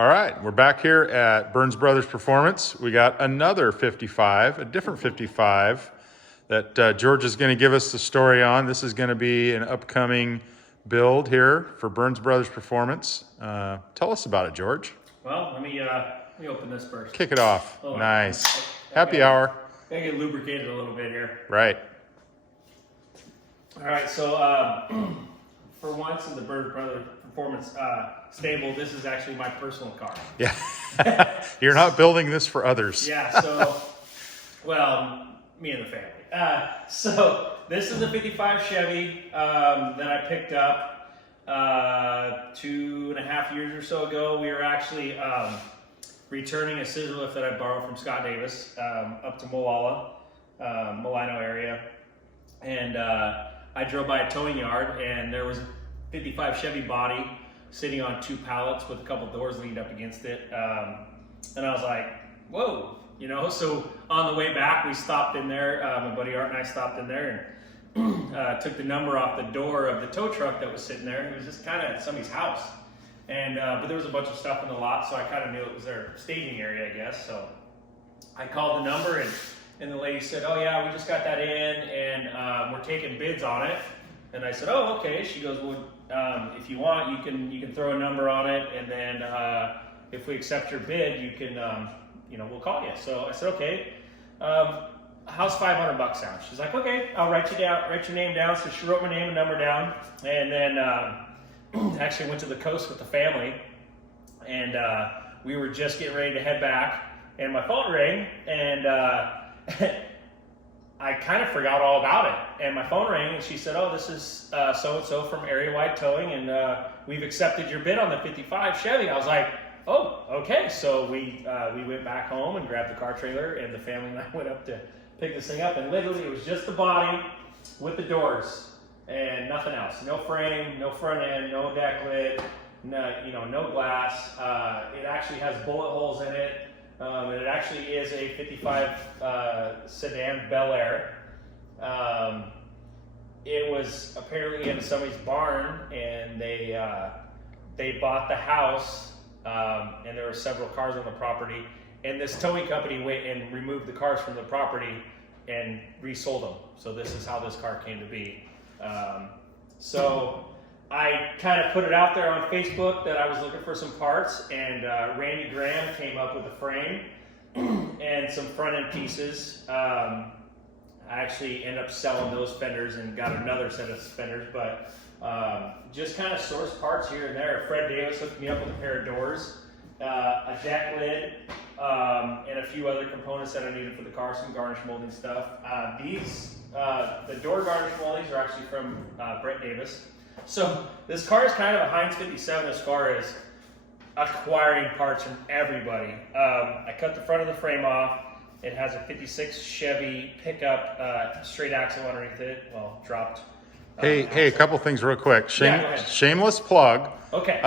All right, we're back here at Burns Brothers Performance. We got another 55, a different 55 that George is going to give us the story on. This is going to be an upcoming build here for Burns Brothers Performance. Tell us about it, George. Well, let me open this first. Kick it off. Hold on. Nice. Happy hour. Gotta get lubricated a little bit here. Right. All right, so for once in the Burns Brothers Performance stable, this is actually my personal car. Yeah. You're not building this for others. Yeah, so, well, me and the family. So this is a 55 Chevy that I picked up 2.5 years or so ago. We were actually returning a scissor lift that I borrowed from Scott Davis up to Molino area. And I drove by a towing yard and there was a 55 Chevy body sitting on 2 pallets with a couple doors leaned up against it. And I was like, whoa, you know? So on the way back, we stopped in there. My buddy Art and I stopped in there and took the number off the door of the tow truck that was sitting there. It was just kind of at somebody's house. And, but there was a bunch of stuff in the lot, so I kind of knew it was their staging area, I guess. So I called the number and the lady said, oh yeah, we just got that in and we're taking bids on it. And I said, oh, okay. She goes, well, if you want, you can throw a number on it, and then if we accept your bid, you can, we'll call you. So I said, okay. How's $500 sound? She's like, okay, I'll write your name down. So she wrote my name and number down, and then actually went to the coast with the family, and we were just getting ready to head back, and my phone rang, and I kind of forgot all about it. And my phone rang and she said, oh, this is so-and-so from Area Wide Towing, and we've accepted your bid on the 55 Chevy. I was like, oh, okay. So we went back home and grabbed the car trailer, and the family and I went up to pick this thing up, and literally it was just the body with the doors and nothing else. No frame, no front end, no deck lid, no glass. It actually has bullet holes in it. And it actually is a 55 sedan Bel Air. It was apparently in somebody's barn, and they bought the house, and there were several cars on the property. And this towing company went and removed the cars from the property and resold them. So this is how this car came to be. So I kind of put it out there on Facebook that I was looking for some parts, and Randy Graham came up with a frame and some front end pieces. I actually ended up selling those fenders and got another set of fenders, but just kind of sourced parts here and there. Fred Davis hooked me up with a pair of doors, a deck lid, and a few other components that I needed for the car, some garnish molding stuff. The door garnish moldings are actually from Brett Davis. So this car is kind of a Heinz 57 as far as acquiring parts from everybody. I cut the front of the frame off. It has a 56 Chevy pickup, straight axle underneath it, well, dropped. Hey, a couple things real quick. Shameless plug. Okay.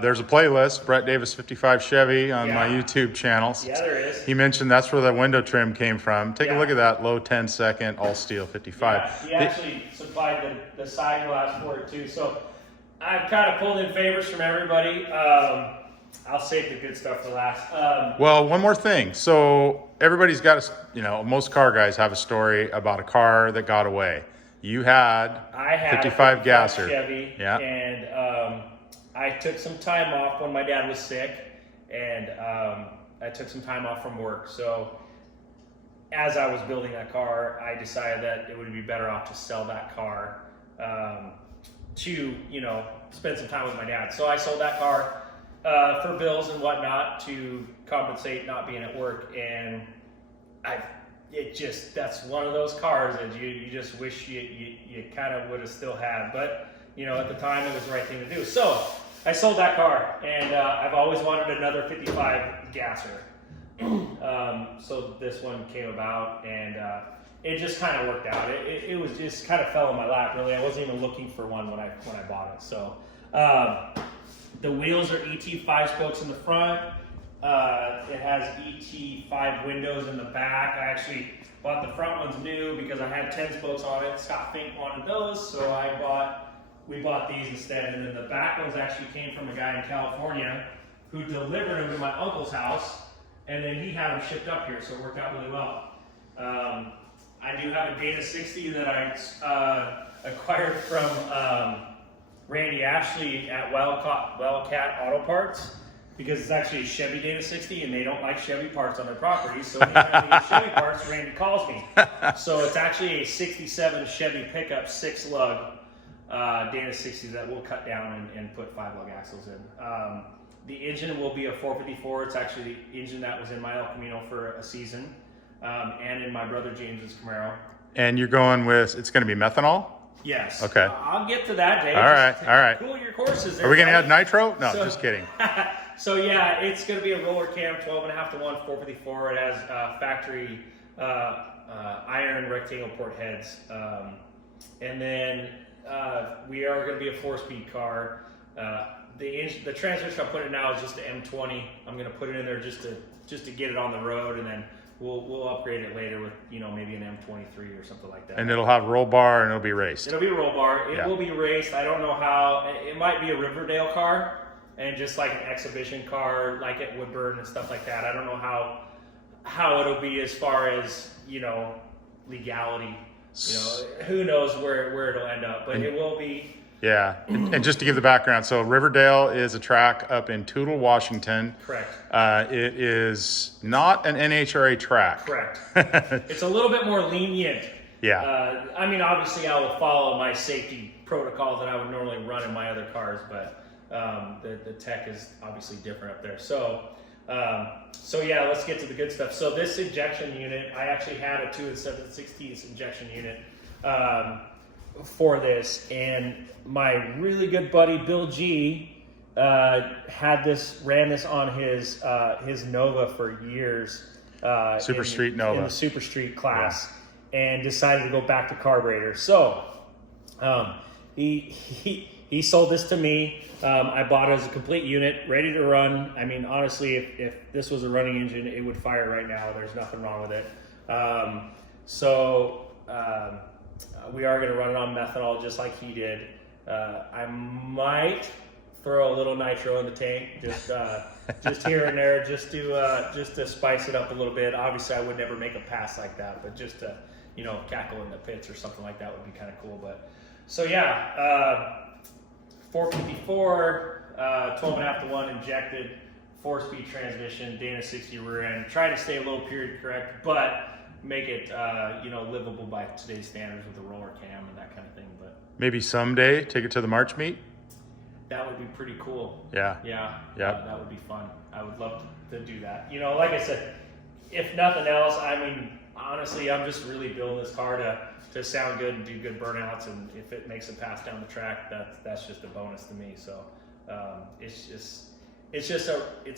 There's a playlist, Brett Davis 55 Chevy, on my YouTube channel. Yeah, there is. He mentioned that's where the window trim came from. Take a look at that low 10-second all steel 55. Yeah, he actually supplied the side glass for it too. So I've kind of pulled in favors from everybody. I'll save the good stuff for last. Well, one more thing. So everybody's got most car guys have a story about a car that got away. You had I had 55 gasser. Chevy, yeah. And I took some time off when my dad was sick, and I took some time off from work. So as I was building that car, I decided that it would be better off to sell that car to spend some time with my dad. So I sold that car for bills and whatnot to compensate not being at work, and that's one of those cars that you just wish you kind of would have still had, but at the time it was the right thing to do. So I sold that car, and I've always wanted another 55 gasser. So this one came about, and it just kind of worked out. It was just kind of fell in my lap, really. I wasn't even looking for one when I bought it. So the wheels are ET 5-spokes in the front. It has ET5 windows in the back. I actually bought the front ones new because I had 10 spokes on it. Scott Fink wanted those, so we bought these instead. And then the back ones actually came from a guy in California who delivered them to my uncle's house, and then he had them shipped up here, so it worked out really well. I do have a Dana 60 that I acquired from Randy Ashley at Wildcat Auto Parts, because it's actually a Chevy Dana 60, and they don't like Chevy parts on their property. So anytime they get Chevy parts, Randy calls me. So it's actually a 67 Chevy pickup 6-lug Dana 60 that we'll cut down and put 5-lug axles in. The engine will be a 454. It's actually the engine that was in my El Camino for a season, and in my brother James's Camaro. And you're going with, it's going to be methanol? Yes. Okay. I'll get to that, Dave. All right. Cool your courses there. Are we going to buddy. add nitro? No, just kidding. So yeah, it's going to be a roller cam 12.5 to 1 454. It has factory iron rectangle port heads, and then we are going to be a 4-speed car. The transmission I'm putting in now is just the M20. I'm going to put it in there just to get it on the road, and then we'll upgrade it later with maybe an M23 or something like that. And it'll have roll bar and it'll be raced. It'll be a roll bar. It will be raced. I don't know how. It might be a Riverdale car and just like an exhibition car, like at Woodburn and stuff like that. I don't know how it'll be as far as legality. Who knows where it'll end up, but it will be. Yeah, and just to give the background, so Riverdale is a track up in Toutle, Washington. Correct. It is not an NHRA track. Correct. It's a little bit more lenient. Yeah. I mean, obviously, I will follow my safety protocol that I would normally run in my other cars, but the tech is obviously different up there. So yeah, let's get to the good stuff. So this injection unit, I actually had a 2 7/16 injection unit for this, and my really good buddy Bill G ran this on his Nova for years. Super Street Nova. In the Super Street class, and decided to go back to carburetor. So he sold this to me. I bought it as a complete unit, ready to run. I mean, honestly, if this was a running engine, it would fire right now. There's nothing wrong with it. We are going to run it on methanol just like he did. I might throw a little nitro in the tank, just here and there, just to spice it up a little bit. Obviously, I would never make a pass like that, but just to cackle in the pits or something like that would be kind of cool. But so yeah, 454, 12.5 to 1 injected, 4-speed transmission, Dana 60 rear end. Try to stay a low period correct, but make it livable by today's standards with the roller cam and that kind of thing. But maybe someday take it to the March meet. That would be pretty cool. Yeah. That would be fun. I would love to do that. Like I said, if nothing else, I mean, honestly, I'm just really building this car to sound good and do good burnouts, and if it makes it pass down the track, that's just a bonus to me. So it's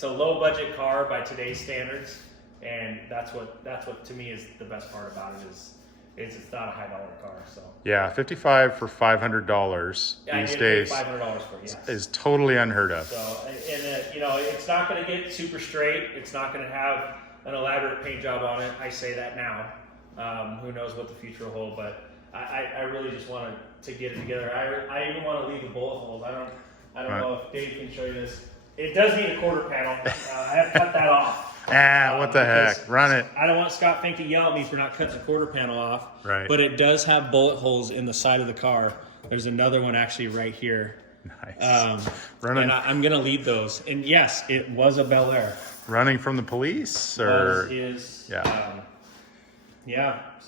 a low budget car by today's standards. And that's what to me is the best part about it is it's not a high dollar car. So yeah, 55 for $500 these days $500 for it, yes. is totally unheard of. So it's not going to get super straight. It's not going to have an elaborate paint job on it. I say that now. Who knows what the future will hold? But I really just want to get it together. I even want to leave the bullet holes. I don't know if Dave can show you this. It does need a quarter panel. I have to cut that off. What the heck? Run it. I don't want Scott Fink to yell at me for not cutting the quarter panel off. Right. But it does have bullet holes in the side of the car. There's another one actually right here. Nice. And I'm going to leave those. And yes, it was a Bel Air. Running from the police? Or So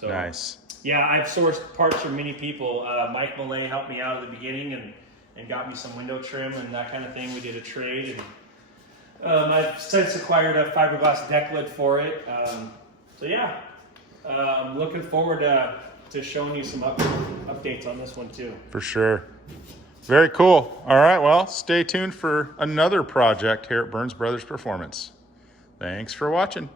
nice. Yeah, I've sourced parts from many people. Mike Millay helped me out at the beginning and got me some window trim and that kind of thing. We did a trade. And I've since acquired a fiberglass deck lid for it. I'm looking forward to showing you some updates on this one too. For sure. Very cool. All right, well, stay tuned for another project here at Burns Brothers Performance. Thanks for watching.